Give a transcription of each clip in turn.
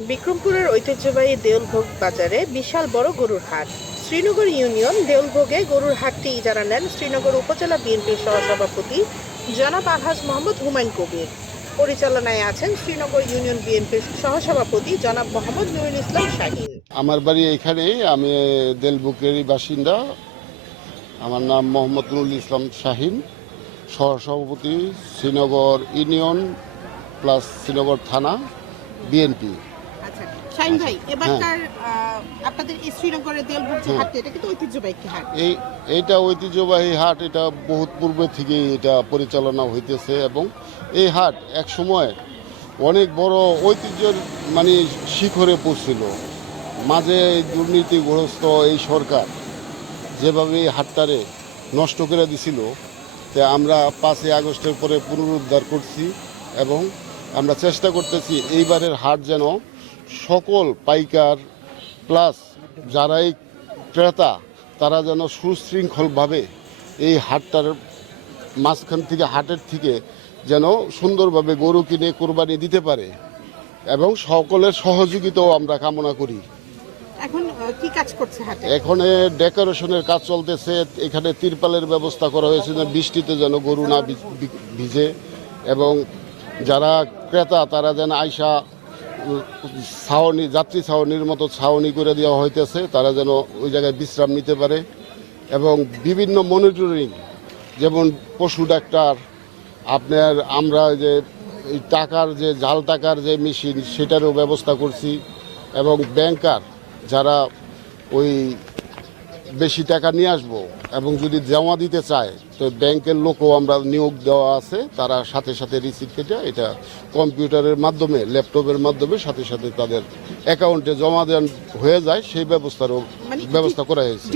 বিক্রমপুরের ঐতিহ্যবাহী দেউলভোগ বাজারে বিশাল বড় গরুর হাট। শ্রীনগর ইউনিয়ন দেউলভোগে গরুর হাটটি ইজারা নেন শ্রীনগর উপজেলা বিএনপির সহসভাপতি জনাব আলহাজ মোহাম্মদ হুমায়ুন কবির। পরিচালনায় আছেন শ্রীনগর ইউনিয়ন বিএনপির সহসভাপতি জনাব মোহাম্মদ নুরুল ইসলাম শাহিন। আমার বাড়ি এখানেই আমি দেলবুকেরই বাসিন্দা। আমার নাম মোহাম্মদ নুরুল ইসলাম শাহিন, সহসভাপতি শ্রীনগর ইউনিয়ন প্লাস শ্রীনগর থানা বিএনপি। আচ্ছা ভাই এবারকার আপনাদের এই শ্রীনগরের দেউলভোগ যে হুম। এটা কিন্তু ঐতিহ্যবাহী হাট। এই এইটা ঐতিহ্যবাহী হাট এটা বহুত পূর্বে থেকেই এটা পরিচালনা হইতেছে এবং এই হাট এক সময় অনেক বড় ঐতিহ্যের মানে শিখরে পড়ছিল। মাঝে এই দুর্নীতিগ্রস্ত এই সরকার যেভাবে এই হাটটারে নষ্ট করে দিছিল তে আমরা পাঁচই আগস্টের পরে পুনরুদ্ধার করছি এবং আমরা চেষ্টা করতেছি এইবারের হাট যেন সকল পাইকার প্লাস যারা এই ক্রেতা তারা যেন সুশৃঙ্খলভাবে এই হাটটার মাঝখান থেকে হাটের থেকে যেন সুন্দরভাবে গরু কিনে কোরবানি দিতে পারে এবং সকলের সহযোগিতাও আমরা কামনা করি। এখন কি কাজ করছে হাটে? এখানে ডেকোরেশনের কাজ চলতেছে এখানে তিরপালের ব্যবস্থা করা হয়েছে যেন বৃষ্টিতে যেন গরু না ভিজে এবং যারা ক্রেতা তারা যেন আইসা ছাউনি, যাত্রী ছাউনির মতো ছাউনি করে দেওয়া হইতেছে, তারা যেন ওই জায়গায় বিশ্রাম নিতে পারে। এবং বিভিন্ন মনিটরিং যেমন পশু ডাক্তার, আপনার আমরা যে টাকার যে, জাল টাকার যে মেশিন সেটারও ব্যবস্থা করছি। এবং ব্যাংকার যারা ওই বেশি টাকা নিয়ে আসব এবং যদি জমা দিতে চায় তো ব্যাংকের লোকও আমরা নিয়োগ দেওয়া আছে তারা সাথে সাথে রিসিপ্ট কেটে এটা কম্পিউটারের মাধ্যমে ল্যাপটপের মাধ্যমে সাথে সাথে তাদের অ্যাকাউন্টে জমা দেন হয়ে যায় সেই ব্যবস্থারও মানে ব্যবস্থা করা হয়েছে।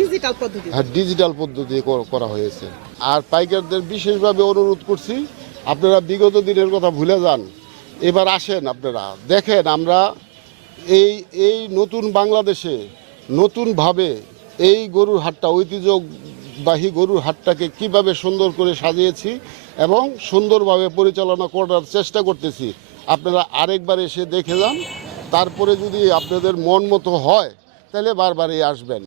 হ্যাঁ ডিজিটাল পদ্ধতি করা হয়েছে। আর পাইকারদের বিশেষভাবে অনুরোধ করছি আপনারা বিগত দিনের কথা ভুলে যান এবার আসেন আপনারা দেখেন আমরা এই এই নতুন বাংলাদেশে নতুনভাবে এই গরুর হাটটা, ঐতিহ্যবাহী গরুর হাটটাকে কীভাবে সুন্দর করে সাজিয়েছি এবং সুন্দরভাবে পরিচালনা করার চেষ্টা করতেছি, আপনারা আরেকবার এসে দেখে যান। তারপরে যদি আপনাদের মন মতো হয়, তাহলে বারবারই আসবেন।